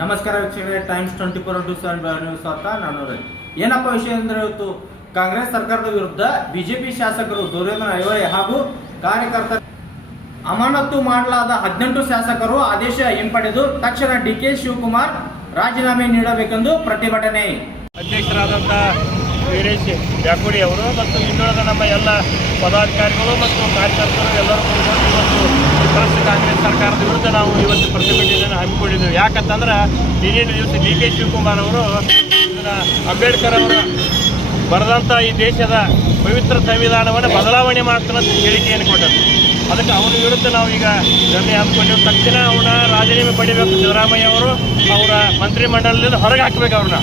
ನಮಸ್ಕಾರ ವೀಕ್ಷಕರೇ Times twenty four to seven news ಅಂತ ನಾನು ಏನಪ್ಪ ವಿಷಯ ಅಂದ್ರೆ ಇವತ್ತು, ಕಾಂಗ್ರೆಸ್ ಸರ್ಕಾರದ ವಿರುದ್ಧ ಬಿಜೆಪಿ ಶಾಸಕರು ದುರ್ಯೋಧನ ಐವಳೆ ಹಾಗೂ ಕಾರ್ಯಕರ್ತರ ಅಮಾನತು ಮಾಡಲಾದ ಹದಿನೆಂಟು ಶಾಸಕರು ಆದೇಶ ಹಿಂಪಡೆದು ತಕ್ಷಣ ಡಿ ಕೆ ಶಿವಕುಮಾರ್ ರಾಜೀನಾಮೆ ನೀಡಬೇಕೆಂದು ಪ್ರತಿಭಟನೆ. ಅಧ್ಯಕ್ಷರಾದಂಥ ವೀರೇಶ್ ಜಾಕೋಡಿ ಅವರು ಮತ್ತು ಇನ್ನುಳಿದ ನಮ್ಮ ಎಲ್ಲ ಪದಾಧಿಕಾರಿಗಳು ಮತ್ತು ಕಾರ್ಯಕರ್ತರು ಎಲ್ಲರೂ ಕೂಡಿಕೊಂಡು ಇವತ್ತು ಕಾಂಗ್ರೆಸ್ ಸರ್ಕಾರದ ವಿರುದ್ಧ ನಾವು ಇವತ್ತು ಪ್ರತಿಭಟನೆಯನ್ನು ಹಮ್ಮಿಕೊಂಡಿದ್ದೇವೆ. ಯಾಕಂತಂದ್ರೆ ನಿನ್ನೆ ದಿವಸ ಡಿ ಕೆ ಶಿವಕುಮಾರ್ ಅವರು ಇದನ್ನ ಅಂಬೇಡ್ಕರ್ ಅವರು ಬರೆದಂಥ ಈ ದೇಶದ ಪವಿತ್ರ ಸಂವಿಧಾನವನ್ನು ಬದಲಾವಣೆ ಮಾಡ್ತಾರೆ ಅಂತ ಹೇಳಿಕೆಯನ್ನು ಕೊಟ್ಟರು. ಅದಕ್ಕೆ ಅವನ ವಿರುದ್ಧ ನಾವು ಈಗ ಧರಣಿ ಹಾಕೊಂಡಿರೋ ತಕ್ಷಣ ಅವನ ರಾಜೀನಾಮೆ ಪಡಿಬೇಕು ಸಿದ್ದರಾಮಯ್ಯ ಅವರು. ಅವರ ಮಂತ್ರಿಮಂಡಲದಿಂದ ಹೊರಗೆ ಹಾಕ್ಬೇಕು ಅವ್ರನ್ನ.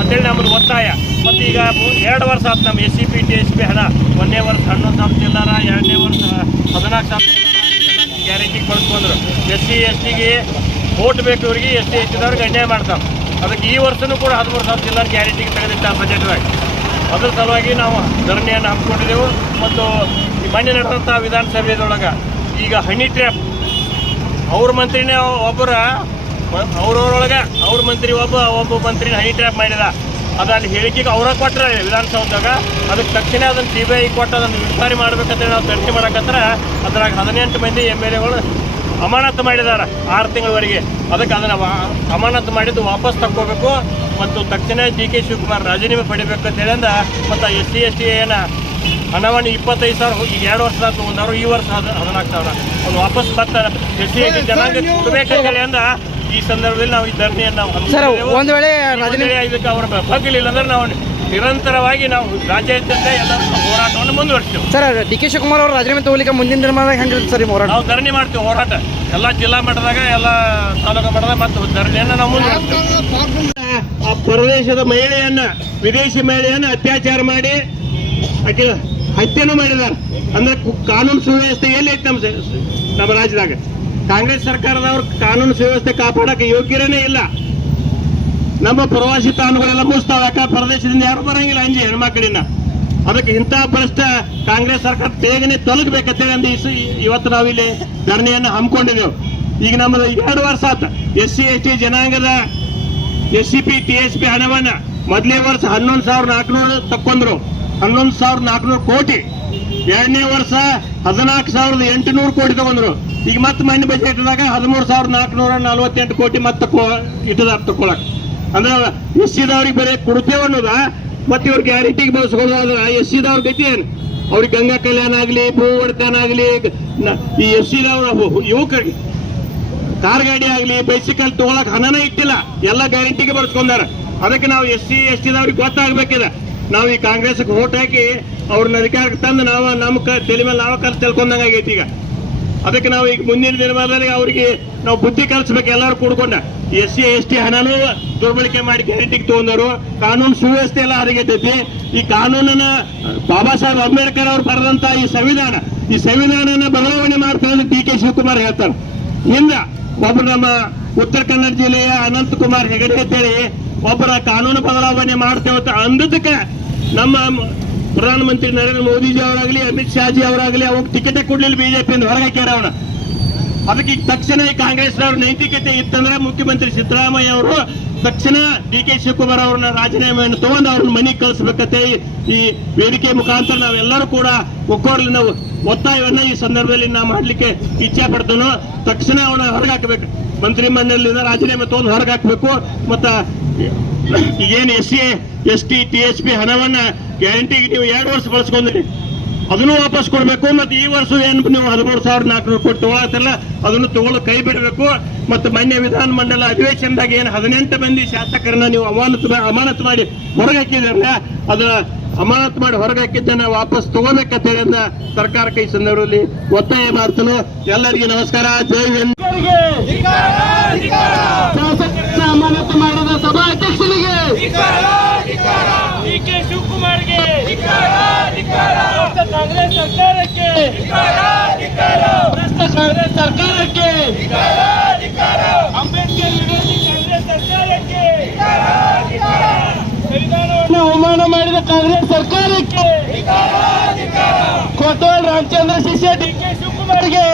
ಅಂತೇಳಿ ನಮ್ಮದು ಒತ್ತಾಯ. ಮತ್ತು ಈಗ ಎರಡು ವರ್ಷ ಆಯ್ತು ನಮ್ಮ S C P T S P ಹಣ. ಒಂದನೇ ವರ್ಷ ಹನ್ನೊಂದು ಸಾವಿರ ಚಿಲ್ಲರ, ಎರಡನೇ ವರ್ಷ ಹದಿನಾಲ್ಕು ಸಾವಿರ ಗ್ಯಾರಂಟಿ ಕೊಡ್ಕೊಂಡ್ರು ಎಸ್ ಸಿ, ಎಸ್ ಟಿಗೆ ಓಟ್ ಬೇಕು ಇವ್ರಿಗೆ, ಎಸ್ ಸಿ ಎಸ್ ಟಿದವ್ರಿಗೆ ಅನ್ಯಾಯ ಮಾಡ್ತಾವೆ ಅದಕ್ಕೆ ಈ ವರ್ಷನೂ ಕೂಡ ಹದಿಮೂರು ಸಾವಿರ ಚಿಲ್ಲರ ಗ್ಯಾರಂಟಿಗೆ ತೆಗೆದಿಟ್ಟ ಬಜೆಟ್ದಾಗ ಅದ್ರ ಸಲುವಾಗಿ ನಾವು ಧರಣಿಯನ್ನು ಹಮ್ಮಿಕೊಂಡಿದ್ದೆವು ಮತ್ತು ಮೊನ್ನೆ ನಡೆದಂಥ ವಿಧಾನಸಭೆದೊಳಗೆ ಈಗ ಹನಿ ಟ್ರ್ಯಾಪ್ ಅವ್ರ ಮಂತ್ರಿನೇ ಒಬ್ಬರ, ಅವ್ರವ್ರೊಳಗೆ ಅವ್ರ ಮಂತ್ರಿ ಒಬ್ಬ ಒಬ್ಬ ಮಂತ್ರಿನ ಹನಿ ಟ್ರ್ಯಾಪ್ ಮಾಡಿದ. ಅದು ಅಲ್ಲಿ ಹೇಳಿಕೆಗೆ ಅವರ ಕೊಟ್ಟರೆ ವಿಧಾನಸೌಧದಾಗ. ಅದಕ್ಕೆ ತಕ್ಷಣ ಅದನ್ನು ಸಿ ಬಿ ಐ ಕೊಟ್ಟು ಅದನ್ನು ವಿಚಾರಣೆ ಮಾಡ್ಬೇಕಂತೇಳಿ ನಾವು ಚರ್ಚೆ ಮಾಡಕತ್ರ ಅದ್ರಾಗ ಹದಿನೆಂಟು ಮಂದಿ ಎಂ ಎಲ್ ಎಗಳು ಅಮಾನತು ಮಾಡಿದ್ದಾರೆ ಆರು ತಿಂಗಳವರೆಗೆ. ಅದಕ್ಕೆ ಅದನ್ನು ಅಮಾನತು ಮಾಡಿದ್ದು ವಾಪಸ್ ತಕ್ಕೋಬೇಕು. ಮತ್ತು ತಕ್ಷಣ ಡಿ ಕೆ ಶಿವಕುಮಾರ್ ರಾಜೀನಾಮೆ ಪಡಿಬೇಕು ಅಂತ ಹೇಳಿಂದ ಮತ್ತು ಎಸ್ ಸಿ, ಎಸ್ ಟಿ ಏನ ಹಣವನ್ನು ಇಪ್ಪತ್ತೈದು ಸಾವಿರ ಹೋಗಿ ವರ್ಷ ಎರಡು ಒಂದು ತೊಗೊಂಡವ್ರು ಈ ವರ್ಷ ಹದ ಹದಿನಾಲ್ಕು ಸಾವಿರ. ಅವ್ನು ವಾಪಸ್ ಬರ್ತಾರೆ ಎಸ್ ಸಿ ಎಸ್ ಟಿ ಜನಾಂಗ ಕೊಡಬೇಕಂತೇಳಿ ಅಂದ ಈ ಸಂದರ್ಭದಲ್ಲಿ ನಾವು ಈ ಧರಣಿಯನ್ನು ನಾವು. ಒಂದ್ ವೇಳೆ ಇದಕ್ಕೆ ಅವರ ಬಗ್ಗಲಿಲ್ಲ ಅಂದ್ರೆ ನಾವು ನಿರಂತರವಾಗಿ ನಾವು ರಾಜ್ಯಾದ್ಯಂತ ಎಲ್ಲ ಹೋರಾಟವನ್ನು ಮುಂದುವರಿಸ್ತೇವೆ ಸರ್ ಡಿ ಕೆ ಶಿವಕುಮಾರ್ ಅವರು ರಾಜೀನಾಮೆ ತಗೋಲಿಕ್ಕೆ ಮುಂದಿನ ದಿನಮಾನ ಹೆಂಗಿರುತ್ತೆ ಸರ್ ಹೋರಾಟ? ನಾವು ಧರಣಿ ಮಾಡ್ತೀವಿ ಹೋರಾಟ. ಎಲ್ಲ ಜಿಲ್ಲಾ ಮಟ್ಟದಾಗ ಎಲ್ಲ ತಾಲೂಕು ಮಟ್ಟದಾಗ ಮತ್ತು ಧರಣಿಯನ್ನು ನಾವು ಮುಂದುವರಿಸ್ತೇವೆ. ಆ ಪ್ರದೇಶದ ಮಹಿಳೆಯನ್ನ ವಿದೇಶಿ ಮಹಿಳೆಯನ್ನ ಅತ್ಯಾಚಾರ ಮಾಡಿ ಆಕೆ ಹತ್ಯೆನೂ ಮಾಡಿದಾರೆ. ಅಂದ್ರೆ ಕಾನೂನು ಸುವ್ಯವಸ್ಥೆ ಎಲ್ಲಿ ಐತೆ ನಮ್ಮ ನಮ್ಮ ರಾಜ್ಯದಾಗ? ಕಾಂಗ್ರೆಸ್ ಸರ್ಕಾರದವ್ರು ಕಾನೂನು ಸುವ್ಯವಸ್ಥೆ ಕಾಪಾಡಕ್ಕೆ ಯೋಗ್ಯರೇನೇ ಇಲ್ಲ. ನಮ್ಮ ಪ್ರವಾಸಿ ತಾಣಗಳೆಲ್ಲ ಮುಗಿಸ್ತಾವ ಪ್ರದೇಶದಿಂದ ಯಾರು ಬರಂಗಿಲ್ಲ ಅಂಜಿ ಹೆಣ್ಮಕ್ಳಿನ ಅದಕ್ಕೆ ಇಂಥ ಭ್ರಷ್ಟ ಕಾಂಗ್ರೆಸ್ ಸರ್ಕಾರ ಬೇಗನೆ ತೊಲಗಬೇಕಂತೇಳಿ ಅಂದು ಇವತ್ತು ನಾವು ನಾವಿಲ್ಲಿ ಧರಣಿಯನ್ನು ಹಮ್ಮಿಕೊಂಡಿದ್ದೆವು. ಈಗ ನಮ್ಮದು ಎರಡು ವರ್ಷ ಆತ. ಎಸ್ ಸಿ, ಎಸ್ ಟಿ ಜನಾಂಗದ S C P, T S P ಹಣವನ್ನ ಮೊದಲೇ ವರ್ಷ ಹನ್ನೊಂದು ಸಾವಿರ ನಾಲ್ಕುನೂರು ತಕ್ಕೊಂಡ್ರು ಹನ್ನೊಂದು ಸಾವಿರದ ನಾಲ್ಕುನೂರು ಕೋಟಿ. ಎರಡನೇ ವರ್ಷ ಹದಿನಾಲ್ಕು ಸಾವಿರದ ಎಂಟುನೂರು ಕೋಟಿ ತಗೊಂಡ್ರು. ಈಗ ಮತ್ತೆ ಮನೆ ಬಜೆಟ್ದಾಗ ಹದಿಮೂರು ಸಾವಿರದ ನಾಲ್ಕುನೂರ ನಲವತ್ತೆಂಟು ಕೋಟಿ ಮತ್ತೆ ಇಟ್ಟದಾರ ತಗೊಳಕ್ ಅಂದ್ರೆ ಎಸ್ ಸಿದವ್ರಿಗೆ ಬರೀ ಕೊಡ್ತೇವೆ ಅನ್ನೋದ? ಮತ್ತೆ ಇವ್ರ ಗ್ಯಾರಂಟಿಗೆ ಬಳಸ್ಕೊಳ್ಳೋದ್ರ ಎಸ್ ಸಿದವ್ರ ಗತಿ ಏನು? ಅವ್ರಿಗೆ ಗಂಗಾ ಕಲ್ಯಾಣ ಆಗಲಿ, ಭೂ ಒಡೆತನ ಆಗಲಿ ಈ ಎಸ್ ಸಿದವ್ರ ಯುವಕರಿಗೆ ಕಾರ್ ಗಾಡಿ ಆಗಲಿ ಬೈಸಿಕಲ್ ತಗೊಳಕ್ ಹಣನೇ ಇಟ್ಟಿಲ್ಲ. ಎಲ್ಲ ಗ್ಯಾರಂಟಿಗೆ ಬಳಸ್ಕೊಂಡಾರ. ಅದಕ್ಕೆ ನಾವು ಎಸ್ ಸಿ ಎಸ್ ಟಿದವ್ರಿಗೆ ಗೊತ್ತಾಗ್ಬೇಕಿದೆ. ನಾವು ಈ ಕಾಂಗ್ರೆಸ್ಗೆ ಓಟ್ ಹಾಕಿ ಅವ್ರನ್ನ ಅಧಿಕಾರಕ್ಕೆ ತಂದು ನಾವು ನಮ್ಮ ತಲೆ ಮೇಲೆ ನಾವು ಕಲ್ ತಿಳ್ಕೊಂಡಂಗೆ ಆಗೈತಿ ಈಗ. ಅದಕ್ಕೆ ನಾವು ಈಗ ಮುಂದಿನ ದಿನಮಾನದಲ್ಲಿ ಅವರಿಗೆ ನಾವು ಬುದ್ಧಿ ಕಲಿಸ್ಬೇಕು ಎಲ್ಲರೂ ಕೂಡ್ಕೊಂಡ. ಎಸ್ ಸಿ ಎಸ್ ಟಿ ಹಣನೂ ದುರ್ಬಳಕೆ ಮಾಡಿ ಗ್ಯಾರಂಟಿಗೆ ತಗೊಂಡರು ಕಾನೂನು ಸುವ್ಯವಸ್ಥೆ ಎಲ್ಲ ಹರಿಗೆತೈತಿ. ಈ ಕಾನೂನನ್ನ ಬಾಬಾ ಸಾಹೇಬ್ ಅಂಬೇಡ್ಕರ್ ಅವ್ರು ಬರೆದಂತ ಈ ಸಂವಿಧಾನ, ಈ ಸಂವಿಧಾನನ ಬದಲಾವಣೆ ಮಾಡ್ತಾರೆ ಡಿ ಕೆ ಶಿವಕುಮಾರ್ ಹೇಳ್ತಾರೆ ಹಿಂದ ಒಬ್ರು ನಮ್ಮ ಉತ್ತರ ಕನ್ನಡ ಜಿಲ್ಲೆಯ ಅನಂತಕುಮಾರ್ ಹೆಗಡೆ ಅಂತೇಳಿ ಒಬ್ಬರ ಕಾನೂನು ಬದಲಾವಣೆ ಮಾಡ್ತೇವೆ ಅಂತ ಅಂದದಕ್ಕೆ ನಮ್ಮ ಪ್ರಧಾನಮಂತ್ರಿ ನರೇಂದ್ರ ಮೋದಿಜಿ ಅವರಾಗಲಿ, ಅಮಿತ್ ಶಾಜಿ ಅವರಾಗಲಿ ಅವಾಗ ಟಿಕೆಟೇ ಕೊಡ್ಲಿಲ್ಲ ಬಿಜೆಪಿ ಅಂತ ಹೊರಗೆ ಹಾಕ್ಯಾರ ಅವನ. ಅದಕ್ಕೆ ತಕ್ಷಣ ಕಾಂಗ್ರೆಸ್ನವ್ರ ನೈತಿಕತೆ ಇತ್ತಂದ್ರೆ ಮುಖ್ಯಮಂತ್ರಿ ಸಿದ್ದರಾಮಯ್ಯ ಅವರು ತಕ್ಷಣ ಡಿ ಕೆ ಶಿವಕುಮಾರ್ ಅವ್ರನ್ನ ರಾಜೀನಾಮೆಯನ್ನು ತಗೊಂಡು ಅವ್ರನ್ನ ಮನೆಗೆ ಕಳಿಸ್ಬೇಕಂತೆ ಈ- ವೇದಿಕೆ ಮುಖಾಂತರ ನಾವೆಲ್ಲರೂ ಕೂಡ ಒಕ್ಕೋರ್ಲಿ ನಾವು ಒತ್ತಾಯವನ್ನ ಈ ಸಂದರ್ಭದಲ್ಲಿ ನಾವು ಮಾಡ್ಲಿಕ್ಕೆ ಇಚ್ಛೆ ಪಡ್ತೇನೋ. ತಕ್ಷಣ ಅವನ ಹೊರಗೆ ಹಾಕ್ಬೇಕು. ಮಂತ್ರಿ ಮಂಡಲದಿಂದ ರಾಜೀನಾಮೆ ತಗೊಂಡು ಹೊರಗಾಕಬೇಕು ಮತ್ತ ಈಗೇನು S C, S T T S P ಹಣವನ್ನ ಗ್ಯಾರಂಟಿ ನೀವು ಎರಡು ವರ್ಷ ಬಳಸ್ಕೊಂಡ್ರಿ. ಅದನ್ನು ವಾಪಸ್ ಕೊಡಬೇಕು ಮತ್ತೆ ಈ ವರ್ಷ ಏನು ನೀವು ಹದಿಮೂರು ಸಾವಿರದ ನಾಲ್ಕುನೂರು ಕೋಟಿ ತೊಗೊಳತ್ತಲ್ಲ, ಅದನ್ನು ತಗೊಳ್ಳೋ ಕೈ ಬಿಡಬೇಕು. ಮತ್ತು ಮಾನ್ಯ ವಿಧಾನ ಮಂಡಲ ಅಧಿವೇಶನದಾಗ ಏನು ಹದಿನೆಂಟು ಮಂದಿ ಶಾಸಕರನ್ನ ನೀವು ಅಮಾನತು ಅಮಾನತು ಮಾಡಿ ಹೊರಗೆ ಹಾಕಿದ್ರೆ ಅಮಾನತು ಮಾಡಿ ಹೊರಗೆ ಹಾಕಿದ್ದನ್ನ ವಾಪಸ್ ತಗೋಬೇಕಂತ ಹೇಳಿದ ಸರ್ಕಾರ ಈ ಸಂದರ್ಭದಲ್ಲಿ ಒತ್ತಾಯ ಮಾಡ್ತಾನೆ. ಎಲ್ಲರಿಗೂ ನಮಸ್ಕಾರ. ಜೈ ಹಿಂದ್. ಶಾಸಕರನ್ನ ಅಮಾನತು ಮಾಡಿದ ಸಭಾಧ್ಯಕ್ಷರಿಗೆ ಕೆ ಶಿವಕುಮಾರ್ಗೆ ಕಾಂಗ್ರೆಸ್ ಸರ್ಕಾರಕ್ಕೆ ಸರ್ಕಾರಕ್ಕೆ ರಾಜ್ಯ ಕಾಂಗ್ರೆಸ್ ಸರ್ಕಾರಕ್ಕೆ. ಕೋಟೋಳ್ ರಾಮಚಂದ್ರ ಶಿಷ್ಯ ಡಿ ಕೆ ಶಿವಕುಮಾರ್ಗೆ.